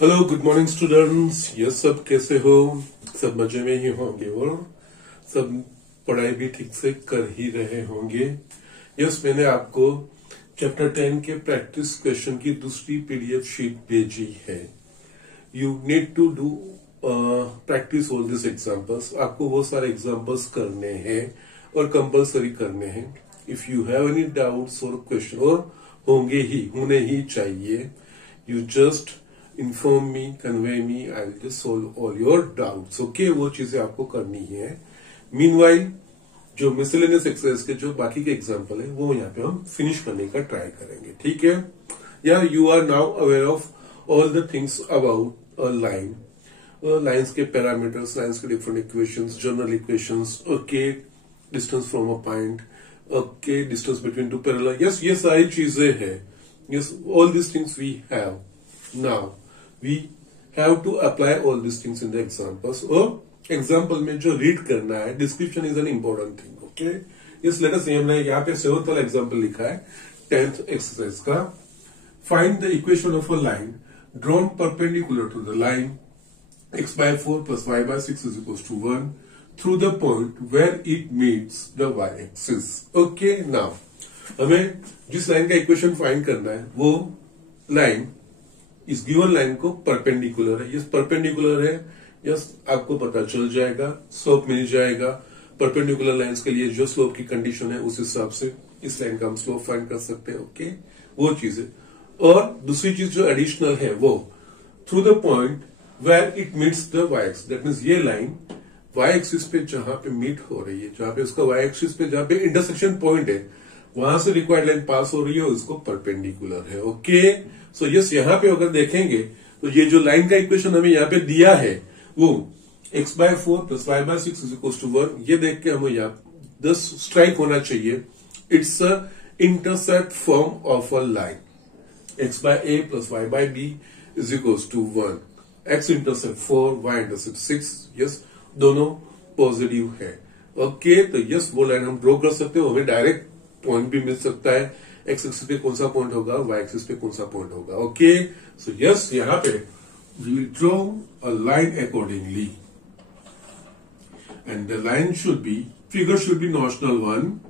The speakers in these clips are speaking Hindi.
Hello, good morning students. ये सब कैसे हो? सब मजे में ही होंगे और सब पढ़ाई भी ठीक से कर ही रहे होंगे। यस, मैंने आपको चैप्टर 10 के प्रैक्टिस क्वेश्चन की दूसरी पीडीएफ शीट भेजी है। You need to do practice all this examples. आपको वो सारे एग्जाम्पल्स करने हैं और कंपल्सरी करने हैं। If you have any doubts और क्वेश्चन, और होने ही चाहिए, you just inform me, convey me, I will just solve all your doubts. Okay, वो चीजें आपको करनी है। मीनवाइल जो मिसलेनियस एक्सरसाइज के जो बाकी के एग्जाम्पल है वो यहाँ पे हम फिनिश करने का ट्राई करेंगे। ठीक है, या you are now aware of all the things about a line, lines के पैरामीटर्स, लाइन्स के different equations, general equations, okay, distance from a point, okay, distance between two parallel. Yes, ये सारी चीजें हैं। Yes, all this things we have. Now we have to apply all these things in the examples, और एग्जाम्पल में जो रीड करना है, description is an important thing. Okay, इस लेटर से हमने यहाँ पे 7th वाला एग्जाम्पल लिखा है 10th एक्सरसाइज का। Find the equation of a line drawn perpendicular to the line x/4 + y/6 = 1 through the point where it meets the y axis. Okay, now हमें जिस लाइन का इक्वेशन फाइंड करना है वो लाइन इस गिवन लाइन को परपेंडिकुलर है। यस, परपेंडिकुलर है। यस, आपको पता चल जाएगा, स्लोप मिल जाएगा। परपेंडिकुलर लाइंस के लिए जो स्लोप की कंडीशन है उस हिसाब से इस लाइन का हम स्लोप फाइंड कर सकते हैं। ओके, वो चीज है। और दूसरी चीज जो एडिशनल है वो through the point where it meets the Y axis. That means ये लाइन वाई एक्सिस पे जहां पे मीट हो रही है, जहां पे उसका वाई एक्सिस पे जहां पे इंटरसेक्शन पॉइंट है, वहां से रिक्वायर्ड लाइन पास हो रही है, उसको परपेंडिकुलर है। ओके, सो यस, यहाँ पे अगर देखेंगे तो ये जो लाइन का इक्वेशन हमें यहाँ पे दिया है वो x/4 + y/6 = 1, ये देख के हमें यहाँ 10 स्ट्राइक होना चाहिए। It's a intercept form of a line. x/a + y/b = 1, x intercept 4, y intercept 6। Yes, दोनों पॉजिटिव है। ओके, तो यस, वो लाइन हम ड्रॉ कर सकते हो। हमें डायरेक्ट पॉइंट भी मिल सकता है, एक्स एक्सिस पे कौन सा पॉइंट होगा, वाई एक्सिस पे कौन सा पॉइंट होगा। ओके, सो यस, यहाँ पे we draw a line accordingly and the line should be, figure should be notional one,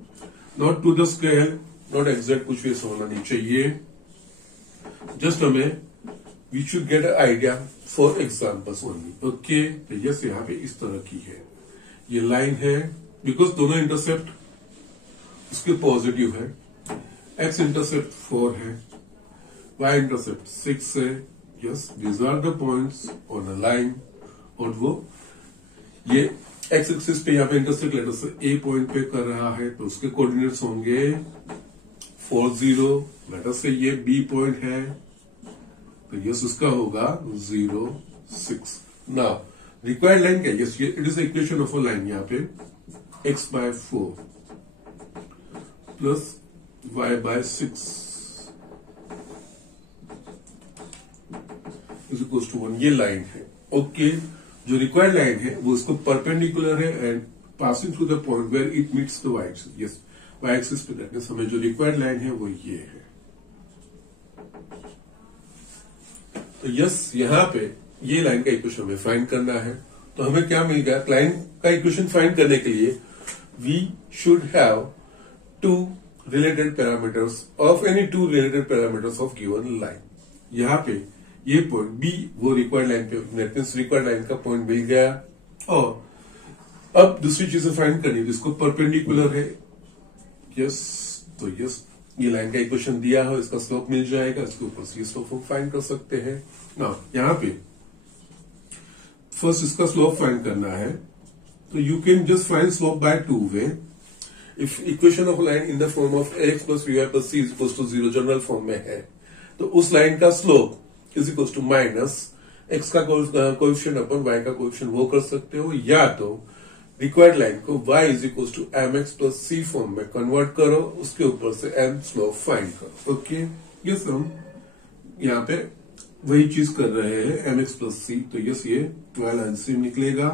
not to the scale, not exact, कुछ भी ऐसा होना नहीं चाहिए। जस्ट हमें we should get a idea for examples only. Okay, तो यस, यहाँ पे इस तरह की है ये लाइन है, बिकॉज दोनों इंटरसेप्ट इसके पॉजिटिव है। x इंटरसेप्ट 4 है, y इंटरसेप्ट 6 है। Yes, these are the points on a line. और वो ये x एक्सिस पे यहाँ पे इंटरसेप्ट लेटर से a पॉइंट पे कर रहा है, तो उसके कोऑर्डिनेट्स होंगे 4 0। लेटर से ये b पॉइंट है, तो यस, उसका होगा 0 6। नाउ रिक्वायर्ड लाइन क्या है? Yes, it is equation of a line. यहाँ पे x/4 + y/6 = 1, ये लाइन है। ओके, जो रिक्वायर्ड लाइन है वो इसको परपेंडिकुलर है and passing through the point where it meets the Y axis. Yes, Y axis पे दैट मींस हमें जो रिक्वायर्ड लाइन है वो ये है। तो यस, यहाँ पे ये लाइन का इक्वेशन हमें फाइंड करना है। तो हमें क्या मिल गया? लाइन का इक्वेशन फाइंड करने के लिए we should have to related parameters of any two related parameters of given line। यहाँ पे ये पॉइंट B वो रिक्वायर्ड लाइन पे, रिक्वायर्ड लाइन का पॉइंट मिल गया। और अब दूसरी चीजें फाइंड करनी है जिसको परपेंडिकुलर है। यस, तो यस, ये लाइन का इक्वेशन दिया है, इसका स्लोप मिल जाएगा, इसके ऊपर से स्लोप हम फाइंड कर सकते हैं। ना यहाँ पे फर्स्ट इसका स्लोप फाइंड करना है, तो you can just find slope by 2 way. If equation of line in the form of x + vy + c = 0 general form में है, तो उस लाइन का slope is equal to minus x का कोएफिशिएंट अपन y का कोएफिशिएंट वो कर सकते हो, या तो रिक्वायर्ड लाइन को y = mx + c फॉर्म में कन्वर्ट करो, उसके ऊपर से m स्लोप फाइंड करो। ओके, यस, हम यहाँ पे वही चीज कर रहे हैं, mx + c। तो यस, ये 12 एलसीएम निकलेगा।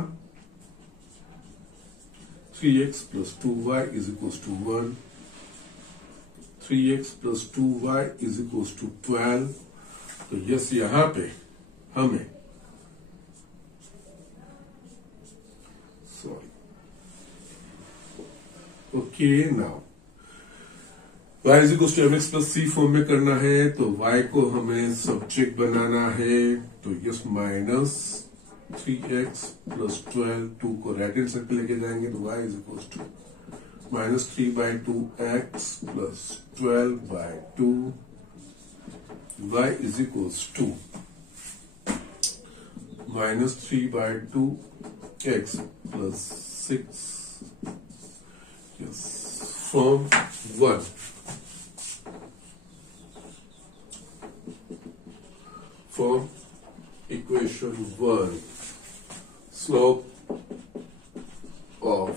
3x + 2y = 1, 3x + 2y = 12। तो यस, यहाँ पे हमें okay now y is equal to mx plus c form में करना है, तो y को हमें सब्जेक्ट बनाना है, तो यस माइनस 3x प्लस 12, 2 को राइट हैंड साइड पे लेके जाएंगे, तो y is equal to minus 3/2x plus 12/2, y is equal to minus 3/2x plus 6 from 1. From equation 1, slope of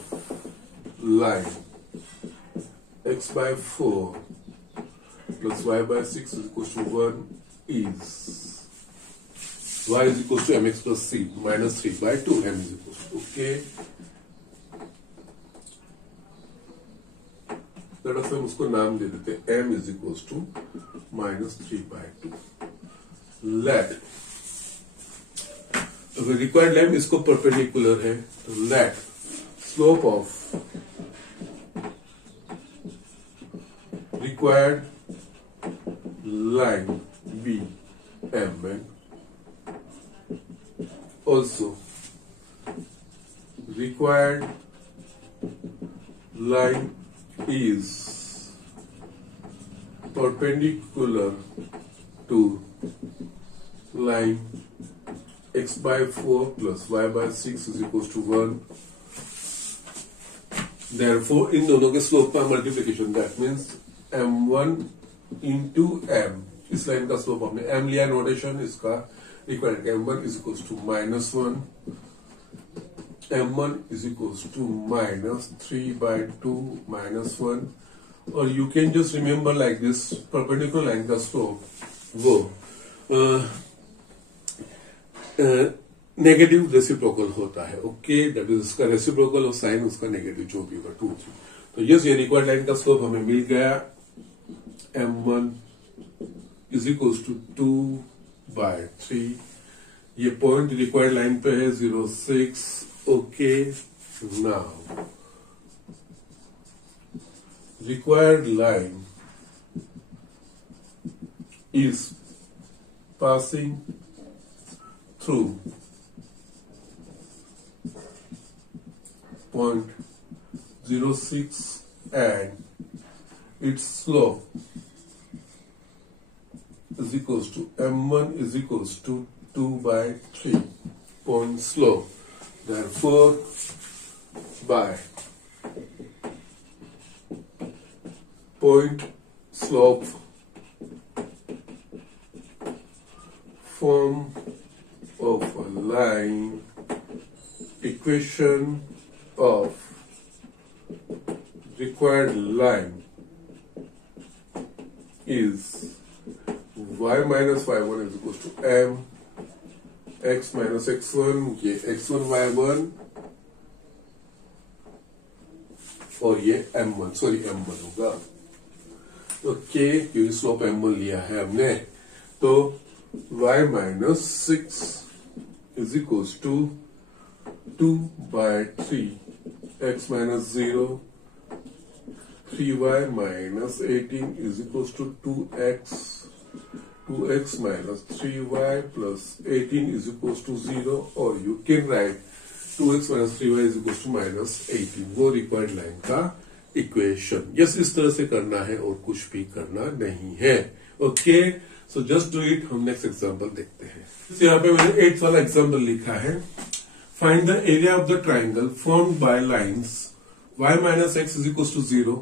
line x by 4 plus y by 6 is equal to 1 is y is equal to mx plus c minus 3/2 m is equal to, okay. हम उसको नाम दे देते हैं m is equal to minus 3/2. Let अगर रिक्वायर्ड लाइन इसको परपेंडिकुलर है, तो let slope of required line be m and also required line is perpendicular to line x by 4 plus y by 6 is equals to 1. Therefore, इन दोनों के स्लोप का multiplication, that means m1 into m, इस लाइन का स्लोप हमने m लिया नोटेशन, इसका required m1 is equals to -1, m1 is equals to minus 3/2 minus 1, और you can just remember like this, perpendicular line का slope वो नेगेटिव रेसिप्रोकल होता है, ओके, दैट इज उसका रेसिप्रोकल और साइन उसका नेगेटिव जो भी होगा 2, 3. तो यस, ये रिक्वायर्ड लाइन का स्लोप हमें मिल गया, m1 इज इक्वल्स टू 2/3. ये पॉइंट रिक्वायर्ड लाइन पे है 0.6. Okay, now required line is passing through point 0.6 and its slope is equals to m1 is equals to 2/3 point slope. Therefore, by point slope form of a line, equation of required line is y minus y1 is equals to m x minus x1, ये x1 y1 और ये m1 होगा, ओके, क्योंकि स्लोप m1 लिया है हमने, तो y minus 6 is equals to 2/3 x minus 0, 3y minus 18 is equals to 2x minus 3y plus 18 is equals to 0, or you can write 2x minus 3y is equals to minus 18. वो रिक्वायर्ड लाइन का इक्वेशन. यस, इस तरह से करना है और कुछ भी करना नहीं है, okay. So just do it. हम नेक्स्ट एग्जांपल देखते हैं. यहाँ पे मैंने 8th वाला एग्जांपल लिखा है. Find the area of the triangle formed by lines y minus x is equals to 0,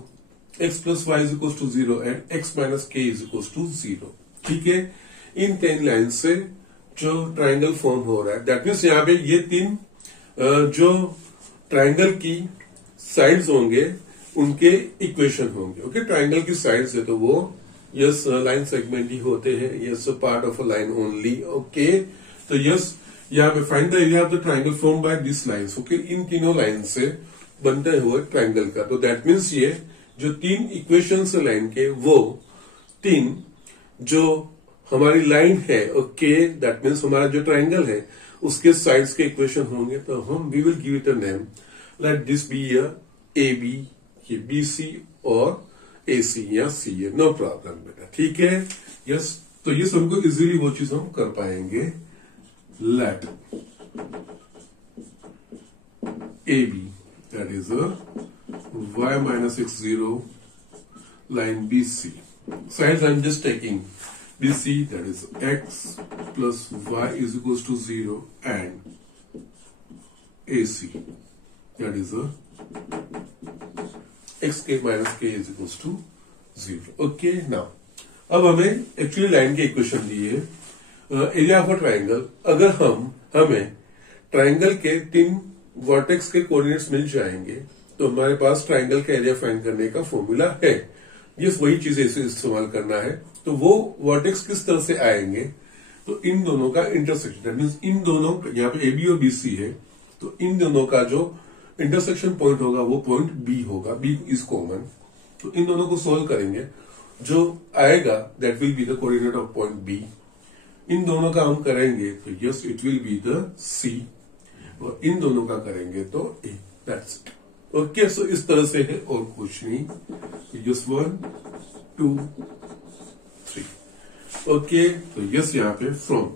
x plus y is equals to 0 and x minus k is equals to 0. ठीक है, इन 10 लाइन से जो ट्राइंगल फॉर्म हो रहा है, दैट मीन्स यहाँ पे ये 3 जो ट्राइंगल की साइड्स होंगे उनके इक्वेशन होंगे, ओके. ट्राइंगल की साइड्स है तो वो यस लाइन सेगमेंट ही होते हैं, yes part of a line only, okay. तो यस, यहाँ पे find the area of the triangle form by this lines, okay. इन तीनों लाइन से बनते हुए ट्राइंगल का, तो दैट मीन्स ये जो 3 इक्वेशन लाइन के वो 3 जो हमारी लाइन है, ओके, दैट मीन्स हमारा जो ट्राइंगल है उसके साइड्स के इक्वेशन होंगे, तो हम we will give it a name, let this be A B, ये बी सी और ए सी या सी है, नो प्रॉब्लम बेटा, ठीक है। यस, तो ये सबको इजीली वो चीज हम कर पाएंगे। Let A B that is y minus x0 line BC. Sides I'm just taking BC, that is x plus y is equals to 0 and AC, that is xk minus k is equals to 0. Okay, now अब हमें एक्चुअली लाइन के इक्वेशन दिए एरिया ऑफ अ ट्राइंगल। अगर हमें ट्राइंगल के 3 वर्टेक्स के कोऑर्डिनेट्स मिल जाएंगे तो हमारे पास ट्राइंगल का एरिया फाइंड करने का फॉर्मूला है। ये वही चीज इस्तेमाल करना है। तो वो वर्टेक्स किस तरह से आएंगे, तो इन दोनों का इंटरसेक्शन, दैट मींस इन दोनों, यहाँ पे ए बी और बी सी है, तो इन दोनों का जो इंटरसेक्शन पॉइंट होगा वो पॉइंट बी होगा, बी इज कॉमन। तो इन दोनों को सोल्व करेंगे, जो आएगा that will be the coordinate of point B. इन दोनों का हम करेंगे तो yes it will be the C, और इन दोनों का करेंगे तो A, that's it. Okay, so इस तरह से है और कुछ नहीं। यस 1 2 3। ओके, तो यस यहाँ पे फ्रॉम,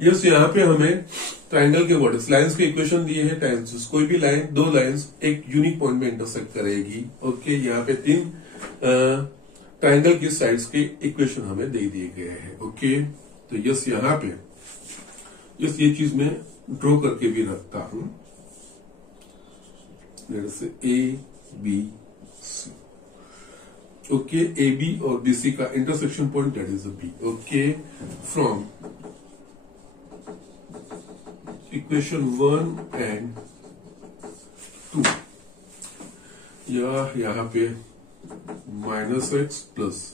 यस यहाँ पे हमें ट्राइंगल के वर्टेक्स लाइंस के इक्वेशन दिए हैं। टाइम्स कोई भी लाइन, 2 लाइंस एक यूनिक पॉइंट में इंटरसेक्ट करेगी। ओके, यहाँ पे 3 ट्राइंगल की साइड्स के इक्वेशन हमें दे दिए गए हैं। ओके, तो यस यहाँ पे यस ये चीज मैं ड्रॉ करके भी रखता हूं, जैसे A B C. Okay, A B और बी सी का intersection point that is B. Okay, from equation 1 and 2, यहां पे minus X plus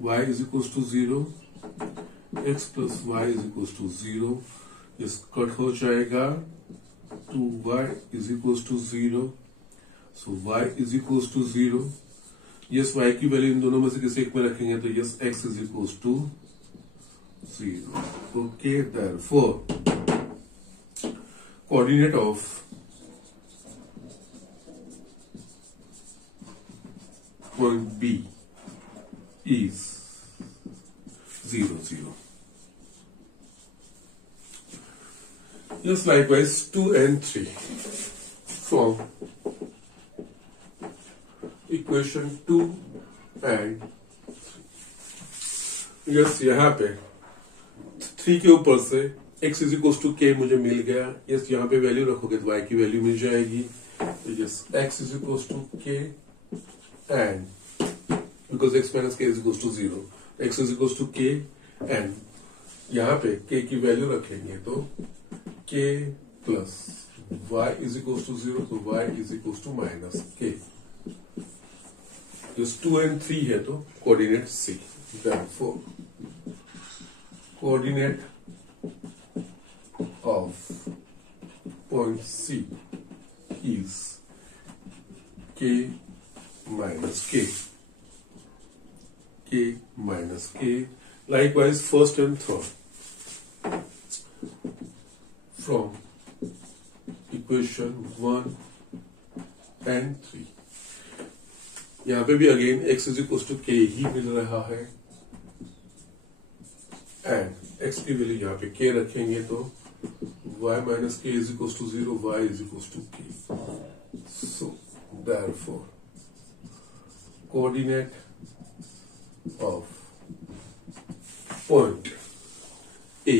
Y is equal to 0, X plus Y is equal to 0, इस कट हो जाएगा, 2y is equals to 0, so y is equals to 0। Yes y की वैल्यू इन दोनों में से किसी एक में रखेंगे तो yes x is equals to 0। Okay, therefore coordinate of point B is 0 0। Yes, likewise 2 and 3 from equation 2 and 3। yes, यहाँ पे 3 के ऊपर से x is equal to k मुझे मिल गया। yes, यहाँ पे वैल्यू रखोगे तो y की वैल्यू मिल जाएगी। तो yes, x is equal to k and because x minus k is equal to 0, x is equal to k and यहाँ पे k की वैल्यू रखेंगे तो k plus y is equal to 0, तो y is equal to minus k। Just 2 and 3 है तो coordinate c, therefore coordinate of point c is k minus k, k minus k। likewise first and third from equation 1 and 3, यहां पे भी again x is equal to k ही मिल रहा है एंड x की वैल्यू यहाँ पे k रखेंगे तो y minus k is equal to 0, y is equal to k। So therefore coordinate of point A,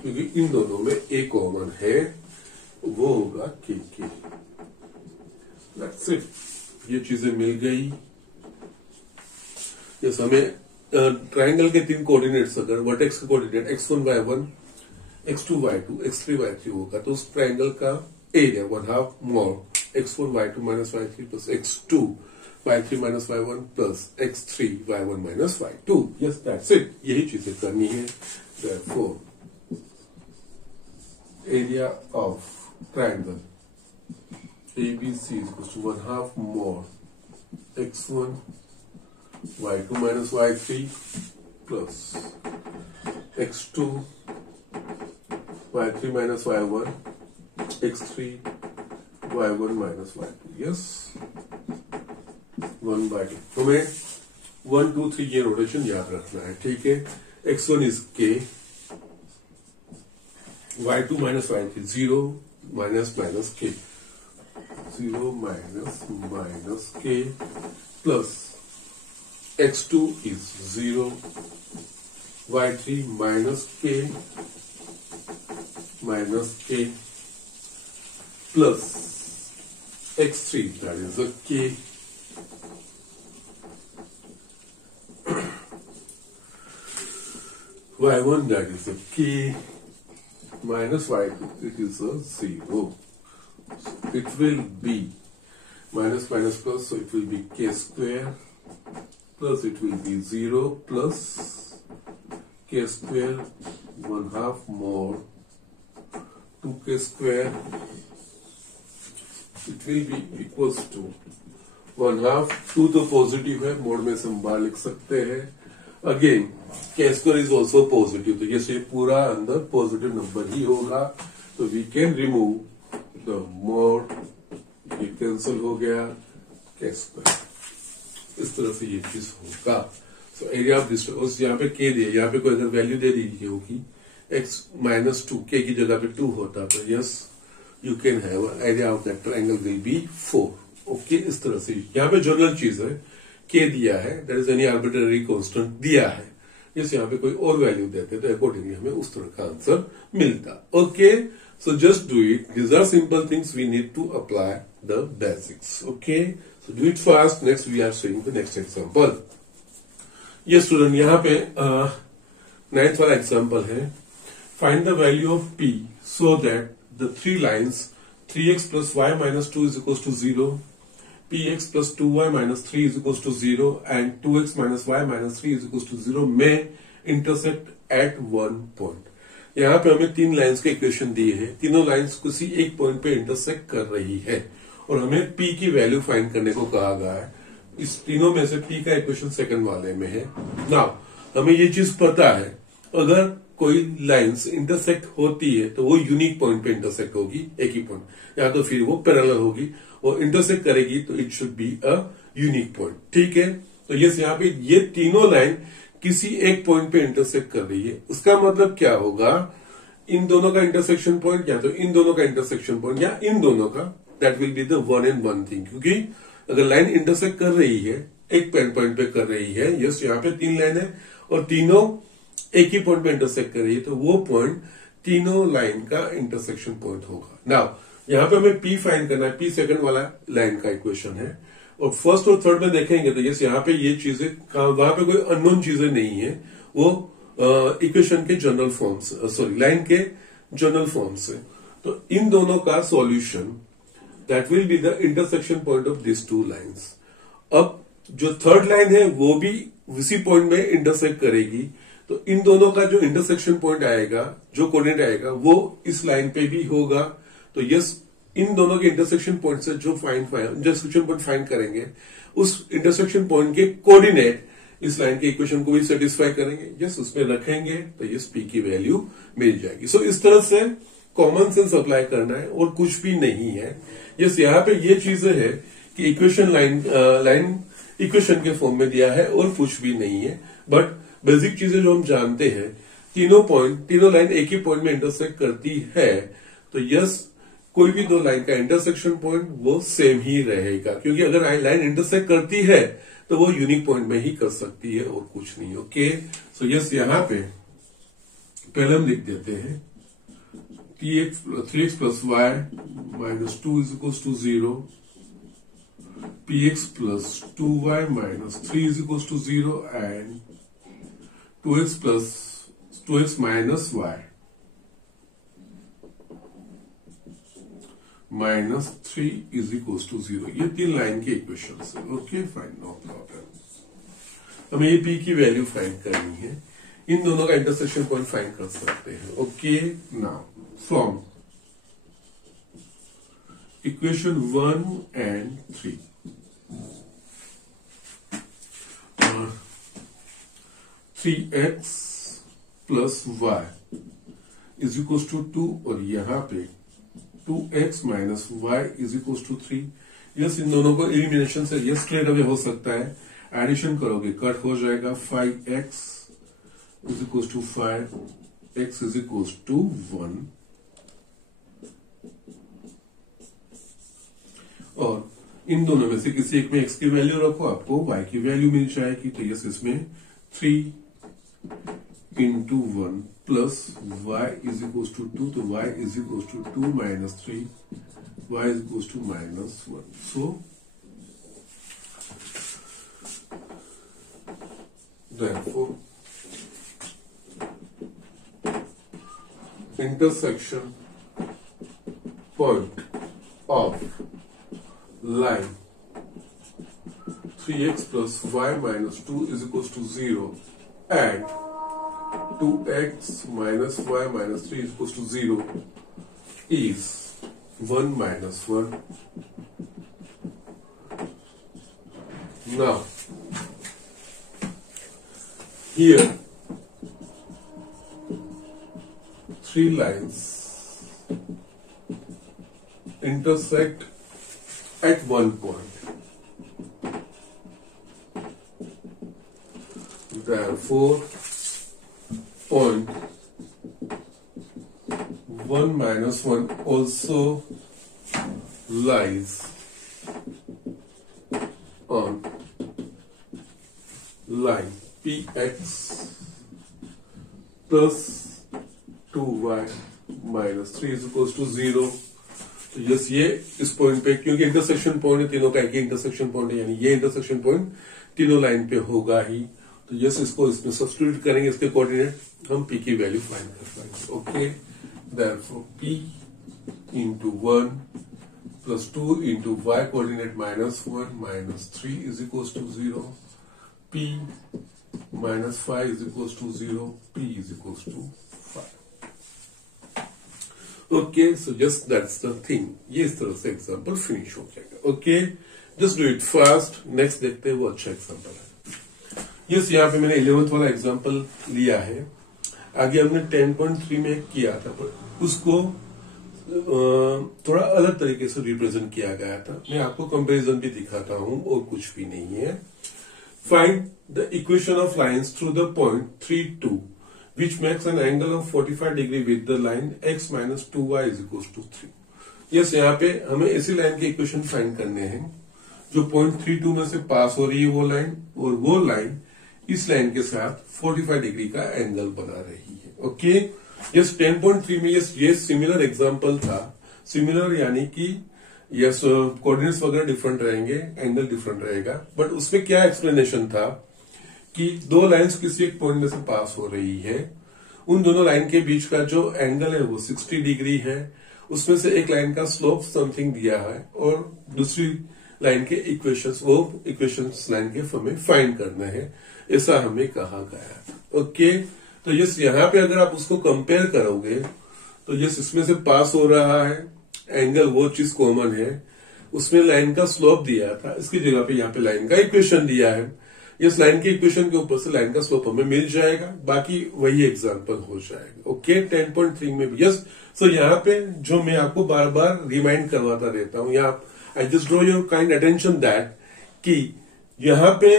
क्योंकि इन दोनों में a कॉमन है, वो होगा k k। That's it, ये चीजें मिल गई। जैसे हमें ट्राइंगल के 3 कोऑर्डिनेट्स, अगर वर्टेक्स के coordinate x1 y1 x2 y2 x3 y3 होगा तो उस ट्राइंगल का area 1/2 more x4 y2 minus y3 plus x2 y3 minus y1 plus x3 y1 minus y2। yes, that's it, यही चीजें करनी है। therefore area of triangle ABC is equal to 1/2 more x1 y2 minus y3 plus x2 y3 minus y1 x3 y1 minus y2 yes 1/2। हमें 1 2 3 ये रोटेशन याद रखना है, ठीक है। x1 is k, y2 minus y3 0 minus minus k 0 minus k plus x2 is 0 y3 minus k plus x3 that is a k y1 that is a k minus y2 it is a 0. So it will be minus minus plus, so it will be k square plus it will be 0 plus k square 1/2 more 2k square it will be equals to 1/2। 2 तो पॉजिटिव है, मोड में से हम बाहर लिख सकते हैं। Again k square is also positive, तो ये पूरा अंदर पॉजिटिव नंबर ही होगा, तो we can remove the mod, ये कैंसिल हो गया k square। इस तरह से ये चीज होगा। सो एरिया ऑफ डिस्टर्बेंस यहाँ पे k दिया, यहाँ पे कोई अगर वैल्यू दे दी होगी x माइनस 2 k की जगह पे 2 होता तो yes you can have area of that triangle will be 4। Okay, इस तरह से यहाँ पे जनरल चीज है k दिया है, that is any arbitrary constant दिया है, यस यहाँ पे कोई और वैल्यू देते तो अकॉर्डिंगली हमें उस तरह का आंसर मिलता। Okay, so just do it, these are simple things we need to apply the basics. Okay, so do it fast. Next we are showing the next example. Yes student, यहाँ पे 9th वाला example है, find the value of p so that the three lines 3x plus y minus 2 is equals to 0, px plus 2y minus 3 is equals to 0 and 2x minus y minus 3 is equals to 0 may intersect at one point। यहाँ पे हमें 3 लाइन्स के इक्वेशन दिए हैं, तीनों लाइन्स किसी एक पॉइंट पे इंटरसेक्ट कर रही है और हमें p की वैल्यू फाइंड करने को कहा गया है। इस तीनों में से p का इक्वेशन सेकंड वाले में है। नाउ हमें ये चीज पता है, अगर कोई लाइंस इंटरसेक्ट होती है तो वो यूनिक पॉइंट पे इंटरसेक्ट होगी, एक ही पॉइंट, या तो फिर वो पैरेलल होगी और इंटरसेक्ट करेगी तो it should be a unique point. ठीक है, तो यस यहाँ पे ये तीनों लाइन किसी एक पॉइंट पे इंटरसेक्ट कर रही है। उसका मतलब क्या होगा, इन दोनों का इंटरसेक्शन पॉइंट या तो इन दोनों का इंटरसेक्शन पॉइंट या इन दोनों का, that will be the one and one thing. क्योंकि अगर लाइन इंटरसेक्ट कर रही है, एक पॉइंट पे कर रही है, यस यहाँ पे 3 लाइन है और तीनों एक ही पॉइंट पे इंटरसेक्ट कर रही है, तो वो पॉइंट तीनों लाइन का इंटरसेक्शन पॉइंट होगा। नाउ यहाँ पे हमें p फाइंड करना है, p सेकंड वाला लाइन का इक्वेशन है और फर्स्ट और थर्ड में देखेंगे तो यस यहाँ पे ये चीजें, वहां पे कोई अननोन चीजें नहीं है, वो इक्वेशन के जनरल फॉर्म्स, सॉरी लाइन के जनरल फॉर्म्स है। तो इन दोनों का solution that will be the intersection point of this two lines. अब जो थर्ड लाइन है वो भी उसी पॉइंट में इंटरसेक्ट करेगी, तो इन दोनों का जो इंटरसेक्शन पॉइंट आएगा, जो कोऑर्डिनेट आएगा वो इस लाइन पे भी होगा। तो यस इन दोनों के इंटरसेक्शन पॉइंट से जो इंटरसेक्शन पॉइंट फाइंड करेंगे, उस इंटरसेक्शन पॉइंट के कोऑर्डिनेट इस लाइन के इक्वेशन को भी सेटिस्फाई करेंगे, यस उसमें रखेंगे तो यस p की वैल्यू मिल जाएगी। सो इस तरह से कॉमन सेंस अप्लाई करना है और कुछ भी नहीं है। यस यहाँ पे ये चीजें है कि इक्वेशन लाइन इक्वेशन के फॉर्म में दिया है और कुछ भी नहीं है, बट बेसिक चीजें जो हम जानते हैं, तीनों लाइन एक ही पॉइंट में इंटरसेक्ट करती है, तो यस कोई भी दो लाइन का इंटरसेक्शन पॉइंट वो सेम ही रहेगा, क्योंकि अगर लाइन इंटरसेक्ट करती है तो वो यूनिक पॉइंट में ही कर सकती है और कुछ नहीं। ओके, सो यस यहाँ पे पहले हम लिख देते हैं 3x plus y minus 2 is equals to 0, px plus 2y minus 3 is equals to 0 and 2x minus y minus 3 is equals to 0। ये 3 लाइन के इक्वेशन है। Okay fine, no problem. हमें ये p की वैल्यू फाइंड करनी है, इन दोनों का इंटरसेक्शन पॉइंट फाइंड कर सकते हैं। Okay, now from equation 1 and 3, 3x plus Y is equal to 2 और यहाँ पे 2x minus Y is equal to 3। Yes, इन दोनों को एलिमिनेशन से यस स्ट्रेट अवे हो सकता है। एडिशन करोगे कट हो जाएगा 5x is equal to 5, x is equal to 1 और इन दोनों में से किसी एक में x की वैल्यू रखो, आपको y की वैल्यू मिल जाएगी। तो यस, इसमें 3 into 1 plus y is equal to 2, तो y is equal to 2 minus 3, y is equal to minus 1। So therefore intersection point of line 3x plus y minus 2 is equals to 0 and 2x minus y minus 3 is equals to 0 is 1 minus 1. Now, here 3 lines intersect at one point. Therefore, point 1 minus 1 also lies on line px plus 2y minus 3 is equals to 0. तो यस, ये इस पॉइंट पे, क्योंकि इंटरसेक्शन पॉइंट है तीनों का, एक ही इंटरसेक्शन पॉइंट है, यानी ये इंटरसेक्शन पॉइंट तीनों लाइन पे होगा ही। तो यस, इसको इसमें सब्स्टिट्यूट करेंगे, इसके कोऑर्डिनेट हम p की वैल्यू फाइंड कर पाएंगे। Okay, therefore p into 1 plus 2 into y coordinate -1 minus 3 is equal to 0, p minus 5 is equals to 0, p is equals to 5. Okay, so just that's the thing. ये इस तरह से एग्जाम्पल फिनिश हो जाएगा। Okay, just do it fast. Next देखते हैं, वो अच्छा एग्जाम्पल है। यस, यहाँ पे मैंने 11th वाला एग्जाम्पल लिया है। आगे हमने 10.3 में किया था, पर उसको थोड़ा अलग तरीके से रिप्रेजेंट किया गया था। मैं आपको कंपैरिजन भी दिखाता हूं और कुछ भी नहीं है। Find the equation of lines through the point 3, 2, which makes an angle of 45 degree with the line x minus 2y is equals to 3. Yes, यहाँ पे हमें इसी लाइन के इक्वेशन फाइंड करने हैं जो पॉइंट 3, 2 में से पास हो रही है वो लाइन, और वो लाइन इस लाइन के साथ 45 डिग्री का एंगल बना रही है। ओके, यस, 10.3 में यस ये सिमिलर एग्जाम्पल था। सिमिलर यानी कि यस, कोऑर्डिनेट्स वगैरह डिफरेंट रहेंगे, एंगल डिफरेंट रहेगा, बट उसमें क्या एक्सप्लेनेशन था कि दो लाइंस किसी एक पॉइंट में से पास हो रही है, उन दोनों लाइन के बीच का जो एंगल है वो 60 डिग्री है, उसमें से एक लाइन का स्लोप समथिंग दिया है और दूसरी लाइन के इक्वेशंस, वो इक्वेशंस लाइन के हमें फाइंड करना है, ऐसा हमें कहा गया था। ओके, तो यस, यहाँ पे अगर आप उसको कंपेयर करोगे तो यस, इसमें से पास हो रहा है एंगल, वो चीज कॉमन है, उसमें लाइन का स्लोप दिया था, इसकी जगह पे यहाँ पे लाइन का इक्वेशन दिया है। इस लाइन के इक्वेशन के ऊपर से लाइन का स्लोप हमें मिल जाएगा, बाकी वही एग्जांपल हो जाएगा। ओके, 10.3 में भी यस। सो यहाँ पे जो मैं आपको बार बार रिमाइंड करवाता रहता हूँ, यहाँ I just draw your kind attention that कि यहाँ पे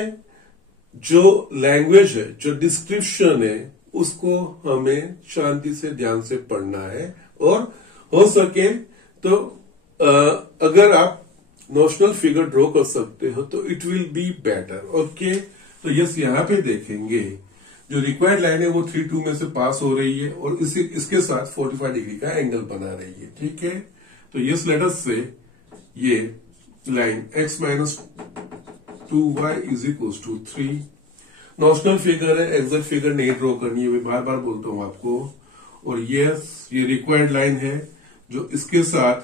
जो लैंग्वेज है, जो डिस्क्रिप्शन है, उसको हमें शांति से ध्यान से पढ़ना है, और हो सके तो अगर आप नोशनल फिगर ड्रॉ कर सकते हो तो it will be better. Okay, तो यस, यहाँ पे देखेंगे जो रिक्वायर्ड लाइन है वो 3, 2 में से पास हो रही है और इसके साथ 45 डिग्री का एंगल बना रही है। ठीक है, तो यस, लेट अस से ये line x minus 2y is equal to 3 notional figure है, एग्जैक्ट फिगर नहीं ड्रॉ करनी है, मैं बार बार बोलता हूं आपको। और यस, ये रिक्वायर्ड लाइन है जो इसके साथ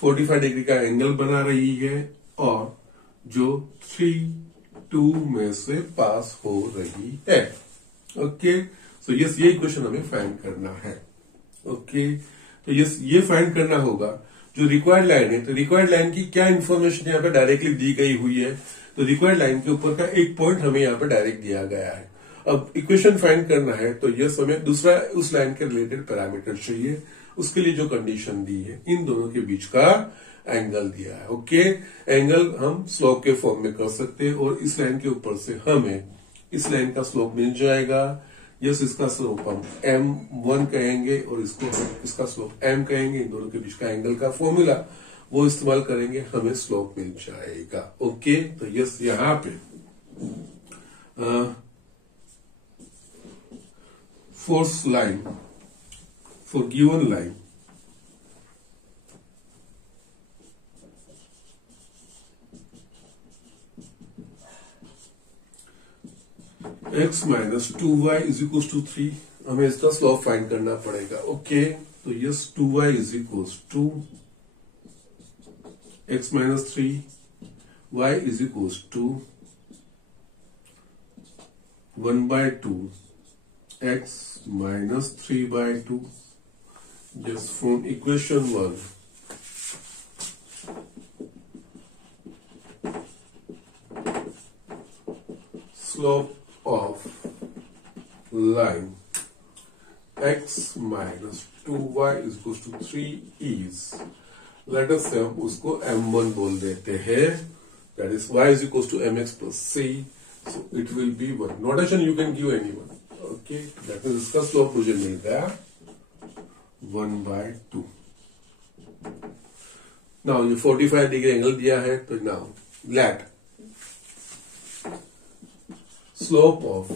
45 डिग्री का एंगल बना रही है और जो 3, 2 में से पास हो रही है। ओके, सो यस, ये इक्वेशन हमें फाइंड करना है। ओके, तो यस, ये फाइंड करना होगा जो रिक्वायर्ड लाइन है। तो रिक्वायर्ड लाइन की क्या इंफॉर्मेशन यहाँ पे डायरेक्टली दी गई हुई है तो रिक्वायर्ड लाइन के ऊपर का एक पॉइंट हमें यहाँ पे डायरेक्ट दिया गया है। अब इक्वेशन फाइंड करना है तो यस हमें दूसरा उस लाइन के रिलेटेड पैरामीटर चाहिए, उसके लिए जो कंडीशन दी है इन दोनों के बीच का एंगल दिया है। ओके, एंगल हम स्लोप के फॉर्म में कर सकते हैं और इस लाइन के ऊपर से हमें इस लाइन का स्लोप मिल जाएगा। यस, इसका स्लोप हम m1 कहेंगे और इसको हम इसका स्लोप m कहेंगे। इन दोनों के बीच का एंगल का फॉर्मूला वो इस्तेमाल करेंगे, हमें स्लोप मिल जाएगा। ओके, तो यस यहां पे force line for given line x minus 2y is equal to 3, हमें इसका स्लोप फाइंड करना पड़ेगा। ओके, तो yes 2y is equal to x minus 3, y is equal to 1/2 x minus 3/2. Just from equation 1, slope of line x minus 2y is equals to 3 is, let us say हम उसको m1 बोल देते हैं, that is y is equals to mx plus c, so it will be 1. Notation you can give anyone. Okay, that means इसका स्लोप मुझे मिल गया 1/2. नाउ ये 45 डिग्री एंगल दिया है, तो now let slope of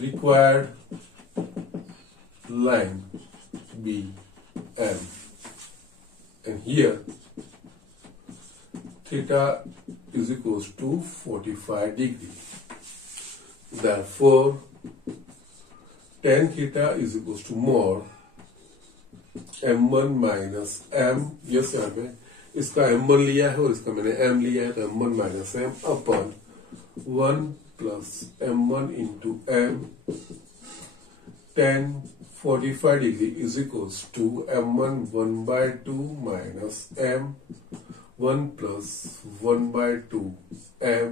required line be m, and here theta is equals to 45 degree. Therefore, tan theta is equals to more m1 minus m. Yes, यहाँ पे इसका m1 लिया है और इसका मैंने m लिया है, तो m1 minus m upon 1 plus m1 into m. tan 45 degree is equals to m1 1/2 minus m 1 plus 1/2 m.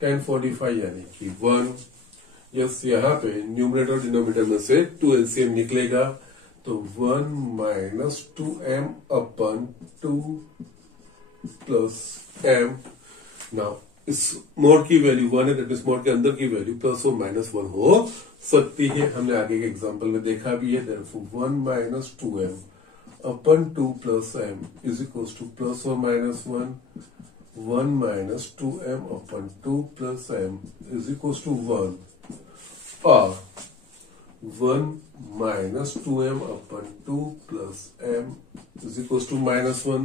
tan 45 यानी कि 1. यस, यहाँ पे न्यूमरेटर और डिनोमिनेटर में से 2 एलसीएम निकलेगा, तो 1 minus 2m अपन 2 plus m. नाउ इस मोड की वैल्यू 1 है, दैट मींस मोड के अंदर की वैल्यू प्लस और माइनस 1 हो सकती है, हमने आगे के एग्जांपल में देखा भी है। Therefore 1 minus 2m upon 2 plus m is equal two plus और minus 1. 1 minus 2m upon 2 plus m is equals to 1, or 1 minus 2m upon 2 plus m is equals to minus 1.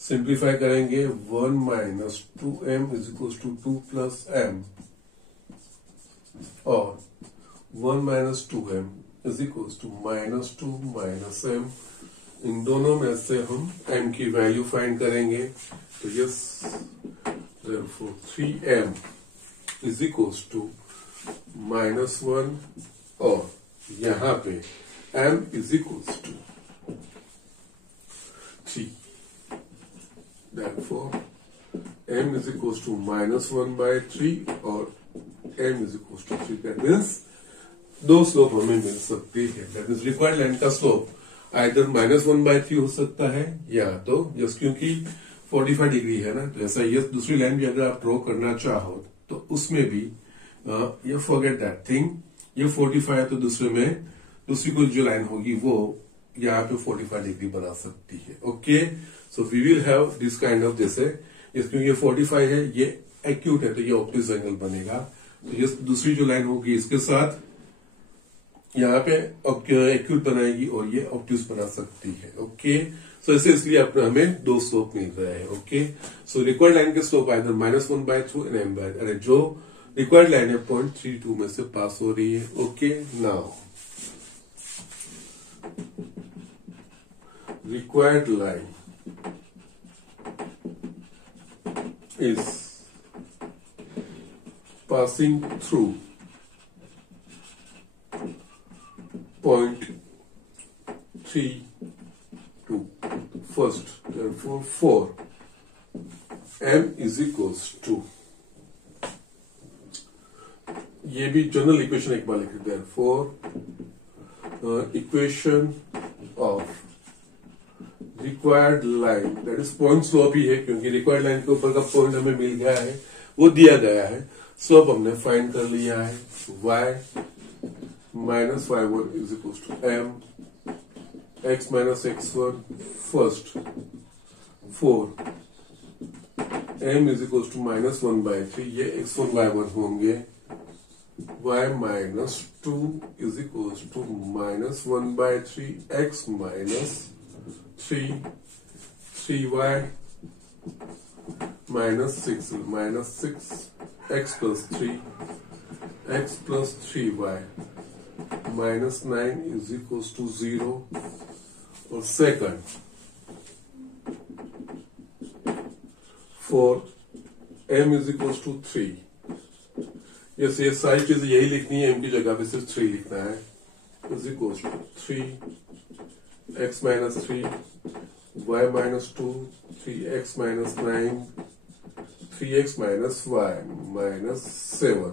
Simplify करेंगे, 1 minus 2m is equals to 2 plus m, और 1 minus 2m is equals to minus 2 minus m. इन दोनों में से हम m की वैल्यू फाइंड करेंगे, तो yes therefore 3m is equals to minus 1, और यहाँ पे m is equals to 3. Therefore m is equals to minus 1/3 और m is equals to 3. That means दो स्लोप हमें मिल सकती है. That means रिक्वायर्ड लाइन का स्लोप आइदर minus 1/3 हो सकता है, या तो यस क्योंकि 45 डिग्री है ना, तो ऐसा ये दूसरी लाइन भी अगर आप ड्रॉ करना चाहो तो उसमें भी ये फॉरगेट दैट थिंग, ये 45 है तो दूसरे में दूसरी कोई जो लाइन होगी वो यहाँ पे 45 डिग्री बना सकती है. Okay, so we will have this kind of, जैसे क्योंकि ये 45 है, ये एक्यूट है, तो ये ऑब्ट्यूज एंगल बनेगा. तो ये दूसरी जो लाइन होगी इसके साथ यहाँ पे एक्यूट बनाएगी और ये ऑब्ट्यूज बना सकती है. ओके, सो ऐसे इसलिए अपना हमें दो स्लोप मिल रहे हैं. ओके, सो रिक्वायर्ड लाइन के slope either minus 1/2 and m/, अरे जो रिक्वायर्ड लाइन है 0.32 में से पास हो रही है. Okay, now required line is passing through 0.32 first, therefore 4 m is equals to, ये भी जनरल इक्वेशन एक बार लिख देते हैं, for equation of required line, that is point slope ही है क्योंकि रिक्वायर्ड लाइन के ऊपर का पॉइंट हमें मिल गया है, वो दिया गया है, स्लोप हमने फाइंड कर लिया है, y minus y1 is equal to m x minus x1 first, 4 m is equal to -1/3, ये x1 y1 होंगे, y minus 2 is equal to -1/3 x minus 3y minus 6 x plus 3 x plus 3y minus 9 is equals to 0, और second for m is equals to 3, ये सारी चीज यही लिखनी है, m की जगह पे सिर्फ 3 लिखना है, is equals to 3 x minus 3 y minus 2 3x minus 9 3x minus y minus 7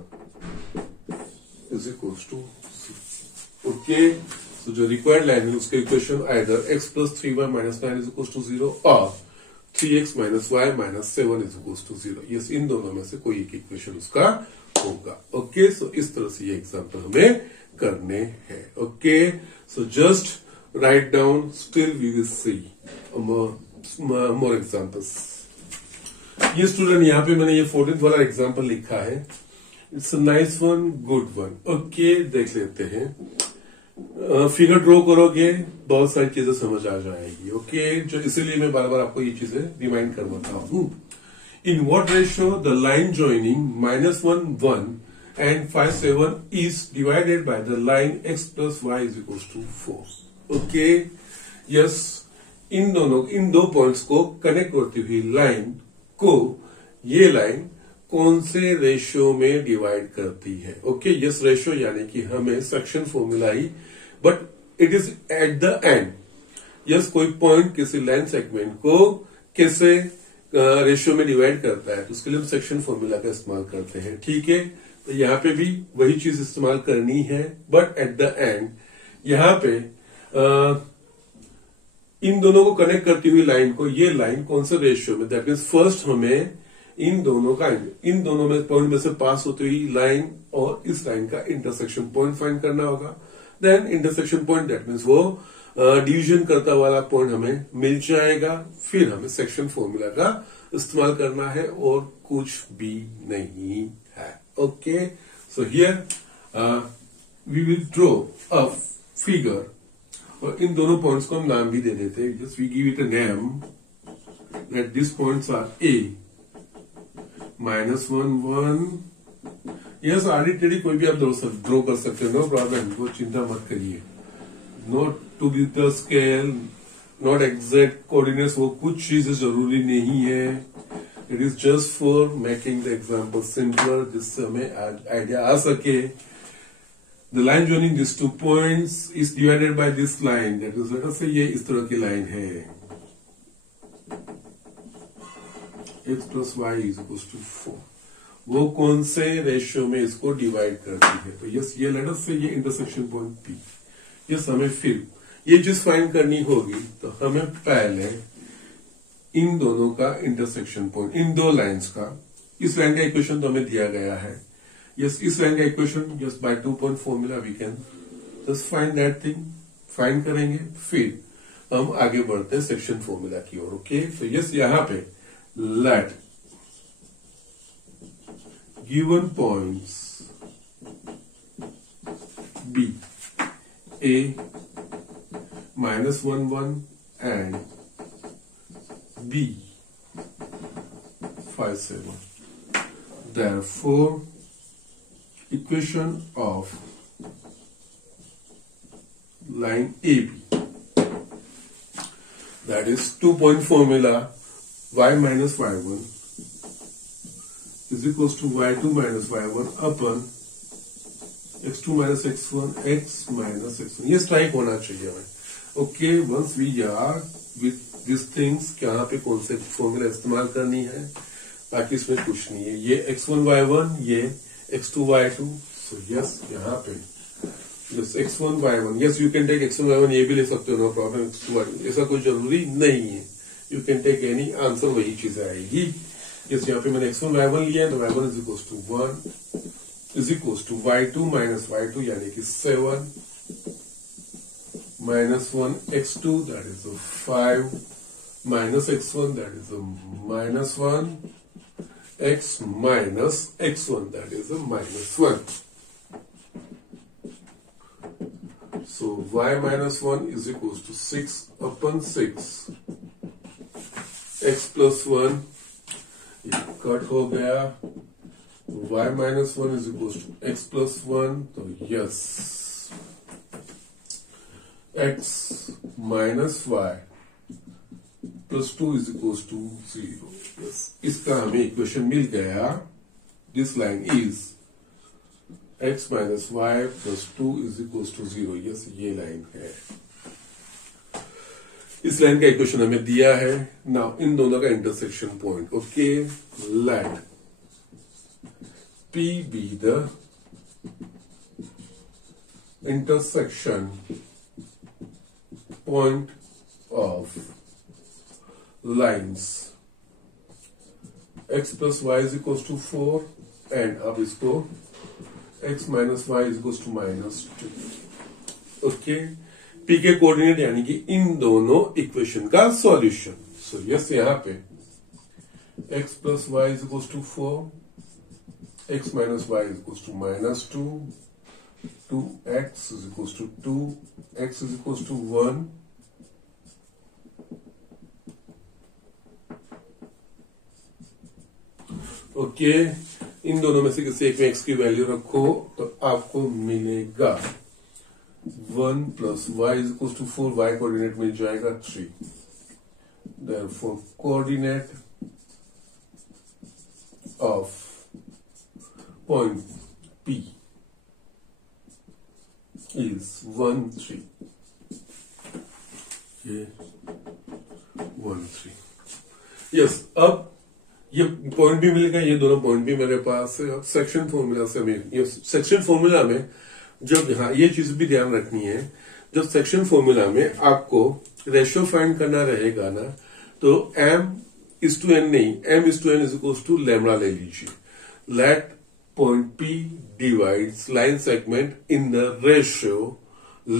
is equals to 0. Okay, so जो required line है उसके equation either x plus 3y minus 9 is equals to 0 और 3x minus y minus 7 is equals to 0. yes, इन दोनों में से कोई एक इक्वेशन उसका होगा. ओके, सो इस तरह से ये एग्जाम्पल हमें करने हैं. Okay, so just write down, still we will see more examples. ये स्टूडेंट यहाँ पे मैंने ये 14th वाला एग्जाम्पल लिखा है, it's a nice one, good one. Okay, देख लेते हैं. फिगर ड्रॉ करोगे बहुत सारी चीजें समझ आ जाएगी. ओके, जो इसीलिए मैं बार बार आपको ये चीजें रिमाइंड करवाता हूँ. In what ratio the line joining -1 1 and 5 7 is divided by the line x plus y is equals to 4. Okay, yes, इन दो पॉइंट्स को कनेक्ट करती हुई लाइन को ये लाइन कौन से रेशियो में डिवाइड करती है. ओके, यस, रेशियो यानी कि हमें section formula he, but it is at the end. Yes, कोई पॉइंट किसी लाइन सेगमेंट को कैसे रेशियो में डिवाइड करता है, तो उसके लिए हम सेक्शन फॉर्मूला का इस्तेमाल करते हैं. ठीक है, तो यहाँ पे भी वही चीज इस्तेमाल करनी है, बट एट द एंड यहाँ पे इन दोनों को कनेक्ट करती हुई लाइन को, ये लाइन कौन से रेशियो में, दैट मीन्स फर्स्ट हमें इन दोनों में पॉइंट में से पास होती हुई लाइन और इस लाइन का इंटरसेक्शन पॉइंट फाइंड करना होगा. Then intersection point, that means वो डिवीजन करता वाला पॉइंट हमें मिल जाएगा. फिर हमें सेक्शन फॉर्मूला का इस्तेमाल करना है और कुछ भी नहीं है. Okay, so here we will draw a figure, और इन दोनों पॉइंट्स को हम नाम भी दे देते हैं. Just we give it a name that this points are a -1 1. Yes, arbitrary कोई भी आप ड्रॉ कर सकते हो, नो प्रॉब्लम, वो चिंता मत करिए. Not to the scale, not exact coordinates, वो कुछ चीजें जरूरी नहीं है. It is just for making the example simpler, जिससे हमें आइडिया आ सके. The line joining these 2 points is divided by this line. That is, let us say ये इस तरह की लाइन है, x plus y is equals to 4. वो कौन से रेशियो में इसको डिवाइड करती है, तो यस, ये लेट अस से ये इंटरसेक्शन पॉइंट P. यस, हमें फिर ये चीज फाइंड करनी होगी, तो हमें पहले इन दोनों का इंटरसेक्शन पॉइंट, इन दो लाइंस का, इस लाइन का इक्वेशन तो हमें दिया गया है. यस, इस लाइन का equation just by 2 point formula we can just find that thing, find करेंगे. फिर हम आगे बढ़ते हैं सेक्शन फॉर्मूला की ओर. ओके, तो यस, यहां पे let given points be a -1 1 and b 5 7. Therefore, equation of line AB, that is 2-point formula, y minus y1 is equals to y2 minus y1 upon x2 minus x1 x minus x1. ये स्ट्राइक होना चाहिए हमें. Okay, once we are with this things, यहाँ पे कौन से फॉर्मूला इस्तेमाल करनी है, बाकी इसमें कुछ नहीं है। ये x1 y1, ये x2 y2। सो यस यहाँ पे yes x1 y1, yes you can take x1 y1, ये भी ले सकते हो, नो प्रॉब्लम। x2 y2 ऐसा कोई जरूरी नहीं है, you can take any, answer वही चीज आएगी। यस यहाँ पे मैंने x1 y1 लिया है, तो y1 is equal to 1 is equal to y2 minus y2 यानी कि 7 minus 1 x2 that is a 5 minus x1 that is a minus 1 x minus x1 that is a minus 1. So y minus 1 is equals to 6 upon 6 x plus 1 ये कट हो गया, y minus 1 is equals to x plus 1, तो yes x minus y plus 2 is equals to 0. Yes. इसका हमें इक्वेशन मिल गया। This line is x minus y plus 2 is equals to 0. Yes ये लाइन है, इस लाइन का इक्वेशन हमें दिया है। नाउ इन दोनों का intersection point, okay, let P be the intersection point of lines x plus y is equals to 4 and अब इसको x minus y is equals to minus 2। Okay, P के कोऑर्डिनेट यानी कि इन दोनों इक्वेशन का सॉल्यूशन। सो यस यहाँ पे x plus y is equals to 4, x minus y is equals to minus 2, 2x is equals to 2, x is equals to 1, okay. इन दोनों में से किसी एक में x की वैल्यू रखो तो आपको मिलेगा 1 plus y is equals to 4, y coordinate मिल जाएगा 3, therefore coordinate of point P is 1 3, ये 1 3। यस, अब ये पॉइंट भी मिलेगा, ये दोनों पॉइंट भी मेरे पास है। अब सेक्शन फॉर्मूला से हमें, ये सेक्शन फॉर्मूला में जब यहाँ ये चीज भी ध्यान रखनी है, जब सेक्शन फॉर्मूला में आपको रेशियो फाइंड करना रहेगा ना, तो m/n नहीं, m/n is equal to lambda ले लीजिए। Let point P divides line segment in the ratio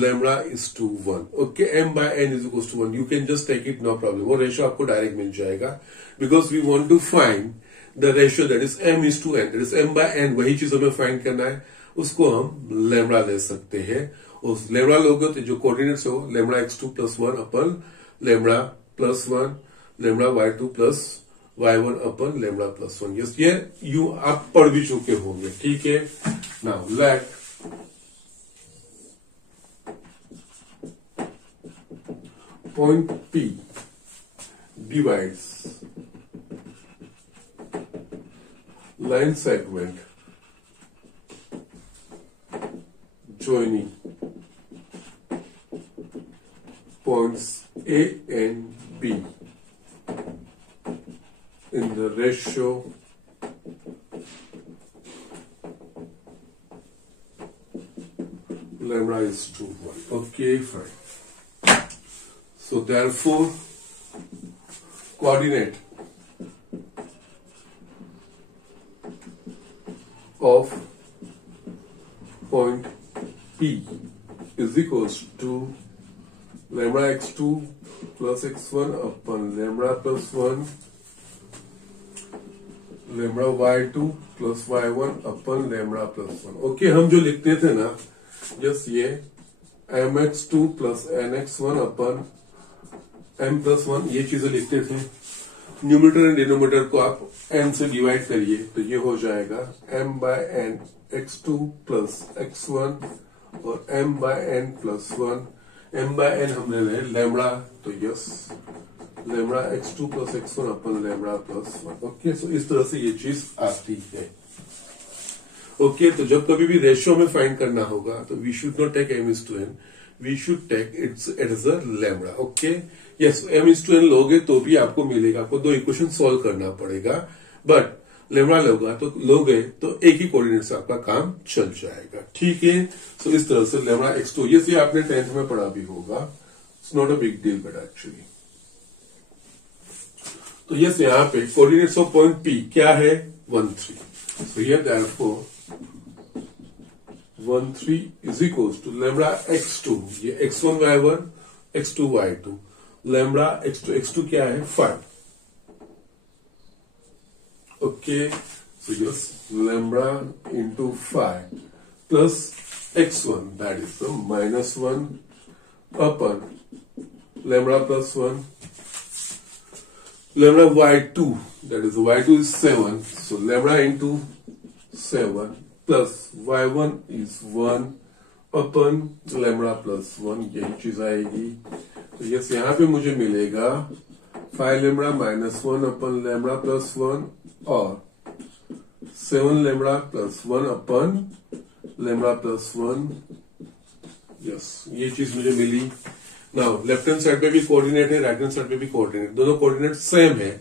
lambda is to 1. Okay, m by n is equals to 1. You can just take it, no problem. वो ratio आपको डायरेक्ट मिल जाएगा, because we want to find the ratio that is m is to n, that is m by n, वही चीज हमें फाइंड करना है, उसको हम लैम्बडा ले सकते हैं। उस लैम्बडा लोगे तो जो कोऑर्डिनेट्स हो लैम्बडा x2 प्लस 1 अपन lambda plus 1 lambda y2 plus y1 अपन लैम्बडा प्लस 1। यस, ये यू आप पढ़ भी चुके होंगे, ठीक है। Now let point P divides line segment joining points A and B in the ratio lambda is to 1. Okay, fine. So therefore, coordinate of point P is equals to lambda x2 plus x1 upon lambda plus 1 lambda y2 plus y1 upon lambda plus 1। Okay, हम जो लिखते थे ना, जस्ट ये mx2 plus nx1 अपन m plus 1, ये चीजें लिखते थे। न्यूमरेटर एंड डिनोमिनेटर को आप n से डिवाइड करिए तो ये हो जाएगा m by n x2 plus x1 और m by n plus 1। m by n हमने ले लैम्बडा, तो yes lambda x2 plus x1 अपन लैम्बडा plus 1। ओके, सो इस तरह से ये चीज आती है। ओके, तो जब कभी भी रेशियो में फाइंड करना होगा तो we should not take m/n, we should take its as a lambda. Okay, yes, m/n लोगे तो भी आपको मिलेगा, आपको दो इक्वेशन सॉल्व करना पड़ेगा, बट लेमड़ा लोगे तो एक ही कोऑर्डिनेट से आपका काम चल जाएगा। ठीक है, सो इस तरह से लेमड़ा x2 ये आपने 10th में पढ़ा भी होगा, it's not a big deal but actually. तो यस यहाँ पे कोऑर्डिनेट्स ऑफ पॉइंट P क्या है 1 3, so here therefore 1 3 is equals to lambda x2, ये x1 y1 x2 y2, lambda x2 क्या है 5। Okay, so just lambda into 5 plus x1, that is the -1 upon lambda plus 1, lambda y2, that is y2 is 7, so lambda into 7 plus y1 is 1 upon lambda plus 1, यही चीज आएगी। तो यस यहाँ पे मुझे मिलेगा 5 लैम्बडा -1 अपन लैम्बडा प्लस 1 और 7 लैम्बडा प्लस 1 अपन लैम्बडा प्लस 1। यस, ये चीज मुझे मिली। नाउ लेफ्ट हैंड साइड पे भी कोऑर्डिनेट है, राइट हैंड साइड पे भी कोऑर्डिनेट, दोनों कोऑर्डिनेट सेम है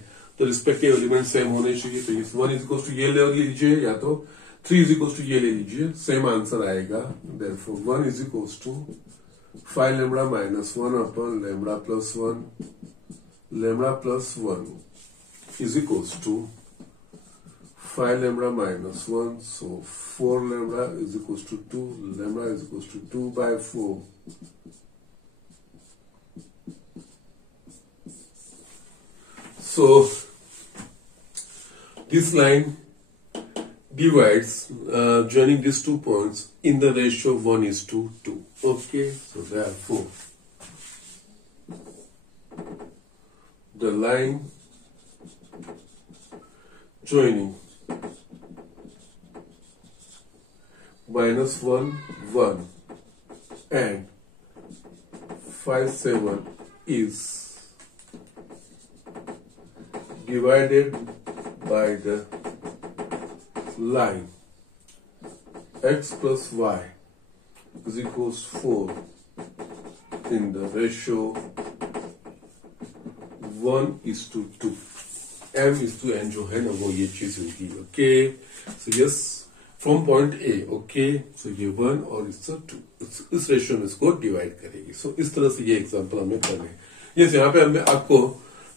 तो रिस्पेक्टिव एलिमेंट सेम होने चाहिए। तो इस 1 इज इक्वल टू ये ले लीजिए या तो 3 इज इक्वल टू ये ले लीजिए, सेम आंसर आएगा। Therefore 1 is equal to 5 lambda -1 upon lambda plus 1 lambda plus 1 is equals to 5 lambda minus 1, so 4 lambda is equals to 2, lambda is equals to 2 by 4. So this line divides joining these 2 points in the ratio 1:2. Okay, so therefore the line joining -1 1 and 5 7 is divided by the line x plus y is equals 4 in the ratio 1:2, m:n जो है ना वो ये चीज होगी। Okay, so yes from point A, okay, so ये 1 और इससे 2 इस रेशियो में इसको डिवाइड करेगी। सो इस तरह से ये एग्जांपल हमें करना है। यस, यहाँ पे हमें आपको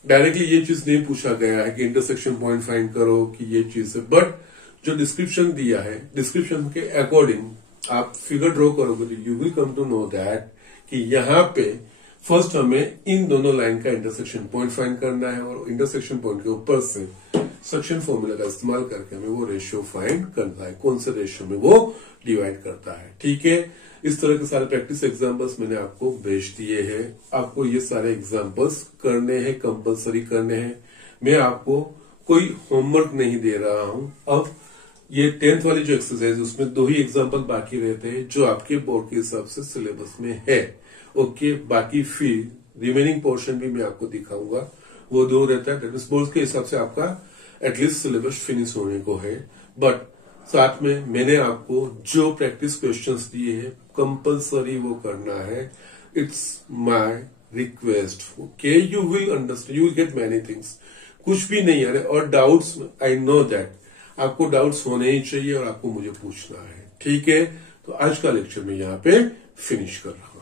डायरेक्टली ये चीज नहीं पूछा गया है कि इंटरसेक्शन पॉइंट फाइंड करो कि ये चीज है, बट जो डिस्क्रिप्शन दिया है डिस्क्रिप्शन के अकॉर्डिंग आप फिगर ड्रॉ करोगे तो you will come to know that कि यहाँ पे फर्स्ट हमें इन दोनों लाइन का इंटरसेक्शन पॉइंट फाइंड करना है और इंटरसेक्शन पॉइंट के ऊपर से सक्शन फॉर्मूला का इस्तेमाल करके हमें वो रेशियो फाइंड करना है, कौन से रेशियो में वो डिवाइड करता है। ठीक है, इस तरह के सारे प्रैक्टिस एग्जांपल्स मैंने आपको भेज दिए हैं। आपको ये सारे एग्जांपल्स करने हैं, कंपलसरी करने हैं। मैं आपको कोई होमवर्क नहीं दे रहा हूं। अब ये 10th वाली जो एक्सरसाइज उसमें 2 ही एग्जाम्पल बाकी रहते हैं जो आपके बोर्ड के हिसाब से सिलेबस में है। ओके, बाकी फिर रिमेनिंग पोर्शन भी मैं आपको दिखाऊंगा, वो 2 रहता है। दैट बोर्ड के हिसाब से आपका एटलीस्ट सिलेबस फिनिश होने को है। बट साथ में मैंने आपको जो प्रैक्टिस क्वेश्चंस दिए हैं कंपलसरी वो करना है। It's my request. Okay, you will understand, you will get many things. कुछ भी नहीं आ रहा और डाउट्स, आई नो दैट आपको डाउट्स होने ही चाहिए और आपको मुझे पूछना है। ठीक है, तो आज का लेक्चर मैं यहाँ पे फिनिश कर रहा हूं।